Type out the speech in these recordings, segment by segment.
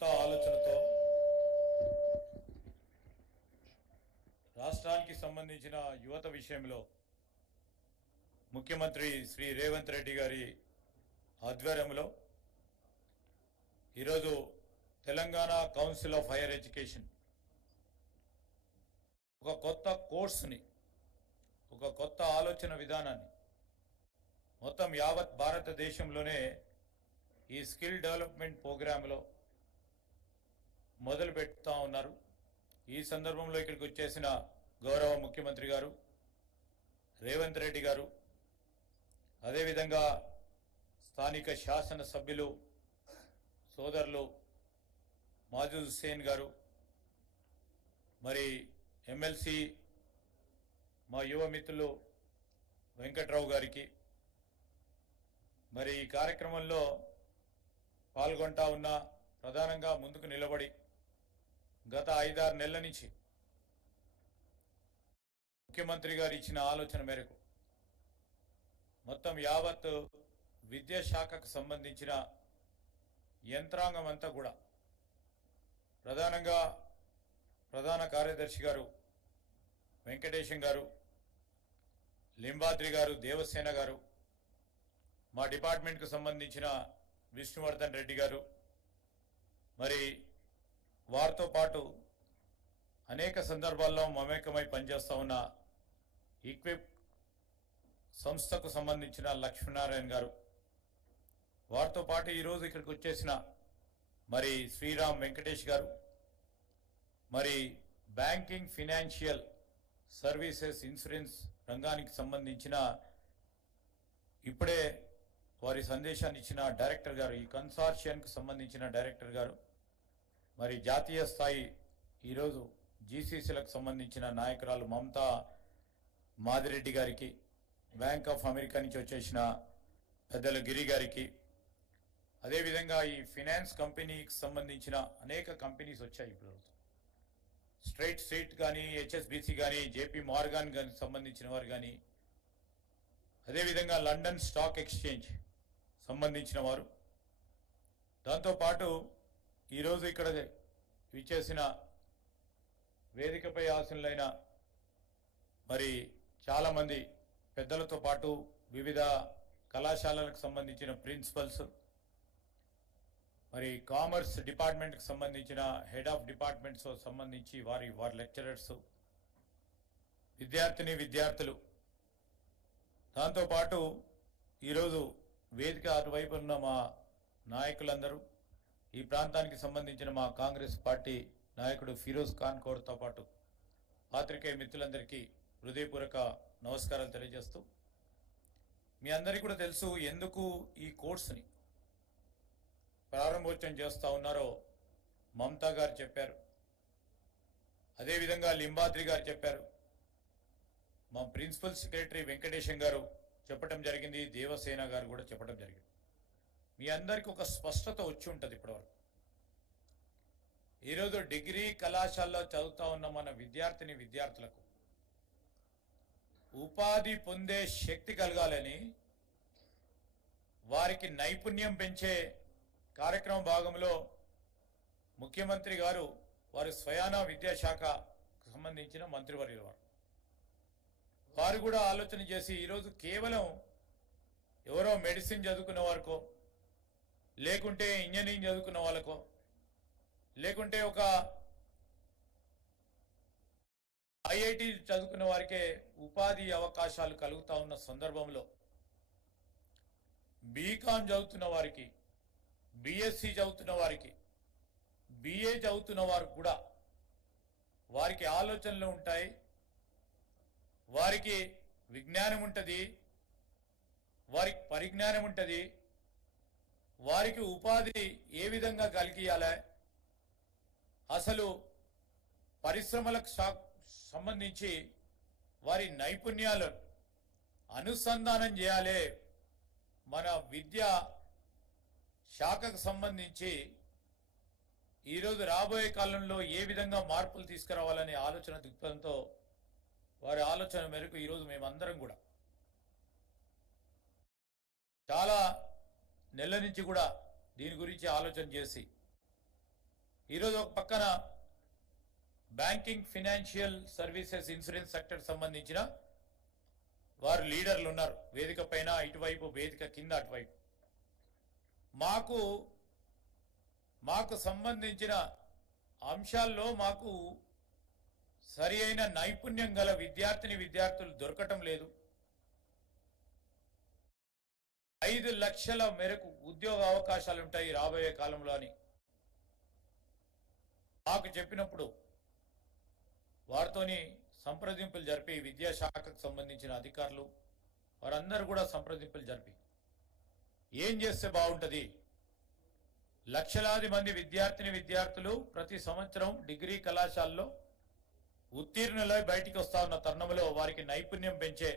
కొత్త ఆలోచనతో రాష్ట్రానికి సంబంధించిన యువత విషయంలో ముఖ్యమంత్రి శ్రీ రేవంత్ రెడ్డి గారి ఆధ్వర్యంలో ఈరోజు Telangana council of higher education ఒక కొత్త కోర్సుని, ఒక కొత్త ఆలోచన విధానాన్ని మొత్తం యావత్ భారతదేశంలోనే ఈ స్కిల్ డెవలప్మెంట్ ప్రోగ్రాంలో మొదలు పెడతా ఉన్నారు. ఈ సందర్భంలో ఇక్కడికి వచ్చేసిన గౌరవ ముఖ్యమంత్రి గారు రేవంత్ రెడ్డి గారు, అదేవిధంగా స్థానిక శాసన సభ్యులు సోదరులు మాజూద్ హుస్సేన్ గారు, మరి ఎమ్మెల్సీ మా యువ మిత్రులు వెంకట్రావు గారికి, మరి ఈ కార్యక్రమంలో పాల్గొంటా ఉన్న ప్రధానంగా ముందుకు నిలబడి గత 5-6 నెలల నుంచి ముఖ్యమంత్రి గారు ఇచ్చిన ఆలోచన మేరకు మొత్తం యావత్ విద్యాశాఖకు సంబంధించిన యంత్రాంగం అంతా కూడా ప్రధానంగా ప్రధాన కార్యదర్శి గారు వెంకటేశం గారు, లింబాద్రి గారు, దేవసేన గారు, మా డిపార్ట్మెంట్కు సంబంధించిన విష్ణువర్ధన్ రెడ్డి గారు, మరి వారితో పాటు అనేక సందర్భాల్లో మమేకమై పనిచేస్తూ ఉన్న ఈక్విప్ సంస్థకు సంబంధించిన లక్ష్మీనారాయణ గారు, వారితో పాటు ఈరోజు ఇక్కడికి వచ్చేసిన మరి శ్రీరామ్ వెంకటేష్ గారు, మరి బ్యాంకింగ్, ఫినాన్షియల్ సర్వీసెస్, ఇన్సూరెన్స్ రంగానికి సంబంధించిన ఇప్పుడే వారి సందేశాన్ని ఇచ్చిన డైరెక్టర్ గారు, ఈ కన్సార్షియానికి సంబంధించిన డైరెక్టర్ గారు, మరి జాతీయ స్థాయి ఈరోజు జీసీసీలకు సంబంధించిన నాయకురాలు మమతా మాదిరెడ్డి గారికి, బ్యాంక్ ఆఫ్ అమెరికా నుంచి వచ్చేసిన పెద్దలు గిరి గారికి, అదేవిధంగా ఈ ఫినాన్స్ కంపెనీకి సంబంధించిన అనేక కంపెనీస్ వచ్చాయి. ఇప్పుడు స్ట్రీట్ కానీ, హెచ్ఎస్బిసి కానీ, జేపీ మార్గాన్ కానీ సంబంధించిన వారు కానీ, అదేవిధంగా లండన్ స్టాక్ ఎక్స్చేంజ్ సంబంధించిన వారు, దాంతోపాటు ఈరోజు ఇక్కడ విచ్చేసిన వేదికపై ఆసీనులైన మరి చాలామంది పెద్దలతో పాటు వివిధ కళాశాలలకు సంబంధించిన ప్రిన్సిపల్స్, మరి కామర్స్ డిపార్ట్మెంట్కి సంబంధించిన హెడ్ ఆఫ్ డిపార్ట్మెంట్స్ సంబంధించి వారి లెక్చరర్స్, విద్యార్థులు, దాంతోపాటు ఈరోజు వేదిక అటువైపు ఉన్న మా నాయకులందరూ, ఈ ప్రాంతానికి సంబంధించిన మా కాంగ్రెస్ పార్టీ నాయకుడు ఫిరోజ్ ఖాన్ కోర్తో పాటు పాత్రికేయ మిత్రులందరికీ హృదయపూర్వక నమస్కారాలు తెలియజేస్తూ, మీ అందరికీ కూడా తెలుసు ఎందుకు ఈ కోర్సుని ప్రారంభోత్సవం చేస్తూ ఉన్నారో మమతా గారు చెప్పారు, అదేవిధంగా లింబాద్రి గారు చెప్పారు, మా ప్రిన్సిపల్ సెక్రటరీ వెంకటేశం గారు చెప్పడం జరిగింది, దేవసేన గారు కూడా చెప్పడం జరిగింది. మీ అందరికీ ఒక స్పష్టత వచ్చి ఉంటుంది ఇప్పటివరకు. ఈరోజు డిగ్రీ కళాశాలలో చదువుతా ఉన్న మన విద్యార్థులకు ఉపాధి పొందే శక్తి కలగాలని, వారికి నైపుణ్యం పెంచే కార్యక్రమం భాగంలో ముఖ్యమంత్రి గారు వారి స్వయాన విద్యాశాఖకు సంబంధించిన మంత్రివర్యులు వారు కూడా ఆలోచన చేసి ఈరోజు కేవలం ఎవరో మెడిసిన్ చదువుకున్న వారికో, లేకుంటే ఇంజనీరింగ్ చదువుకున్న వాళ్ళకో, లేకుంటే ఒక ఐఐటి చదువుకున్న వారికే ఉపాధి అవకాశాలు కలుగుతా ఉన్న సందర్భంలో బీకాం చదువుతున్న వారికి, బిఎస్సి చదువుతున్న వారికి, బిఏ చదువుతున్న వారికి కూడా వారికి ఆలోచనలు ఉంటాయి, వారికి విజ్ఞానం ఉంటుంది, వారికి పరిజ్ఞానం ఉంటుంది, వారికి ఉపాధి ఏ విధంగా కలిగియాలి, అసలు పరిశ్రమలకు సంబంధించి వారి నైపుణ్యాలు అనుసంధానం చేయాలి, మన విద్యా శాఖకు సంబంధించి ఈరోజు రాబోయే కాలంలో ఏ విధంగా మార్పులు తీసుకురావాలనే ఆలోచన దృక్పథంతో వారి ఆలోచన మేరకు ఈరోజు మేమందరం కూడా చాలా నెలల నుంచి కూడా దీని గురించి ఆలోచన చేసి ఈరోజు ఒక పక్కన banking, financial services, insurance sector సంబంధించిన వారు లీడర్లు ఉన్నారు వేదిక పైన, ఇటువైపు వేదిక కింద అటువైపు. మాకు సంబంధించిన అంశాల్లో మాకు సరి అయిన నైపుణ్యం గల విద్యార్థులు దొరకటం లేదు. 5 లక్షల మేరకు ఉద్యోగ అవకాశాలు ఉంటాయి రాబోయే కాలంలో అని మాకు చెప్పినప్పుడు వారితోని సంప్రదింపులు జరిపి, విద్యాశాఖకు సంబంధించిన అధికారులు వారందరూ కూడా సంప్రదింపులు జరిపి ఏం చేస్తే బాగుంటుంది, లక్షలాది మంది విద్యార్థులు ప్రతి సంవత్సరం డిగ్రీ కళాశాలలో ఉత్తీర్ణులై బయటికి వస్తా ఉన్న తరుణంలో వారికి నైపుణ్యం పెంచే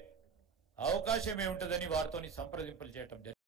అవకాశం ఏముంటుందని వారితో సంప్రదింపులు చేయటం జరిగింది.